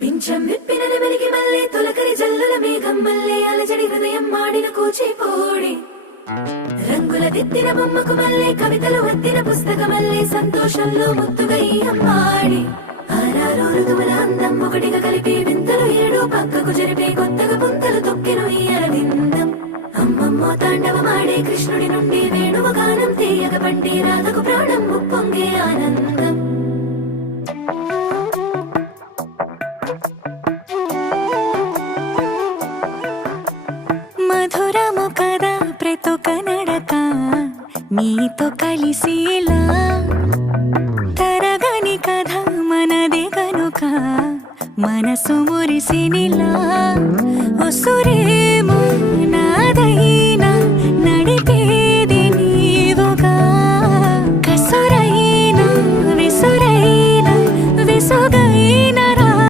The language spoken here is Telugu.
పింఛం విప్పిన నెమలికి మల్లె తొలకరి జల్లుల మేఘం మల్లె అలజడి హృదయం మాడిన కూచిపోడి రంగుల దిద్దిన బొమ్మకు మల్లె కవితలు వద్దిన పుస్తక మల్లె సంతోషంలో ముద్దుగా ఈ అమ్మాడి ఆరారు ఋతువుల అందం ఒకటిగా కలిపి వింతలు ఏడు పక్కకు జరిపే కొత్తగా పుంతలు తొక్కెను ఈ అరవిందం అమ్మమ్మో తాండవమాడే కృష్ణుడి నుండి వేణువ గానం తీయగ పండి రాధకు ప్రాణం ఉప్పొంగే ఆనందం మధురము కదా ప్రతొక నడక నీతో కలిసేలా తరగని కథ మనదే కనుక మనసు మురిసినిలా ఉసురేమో నాదై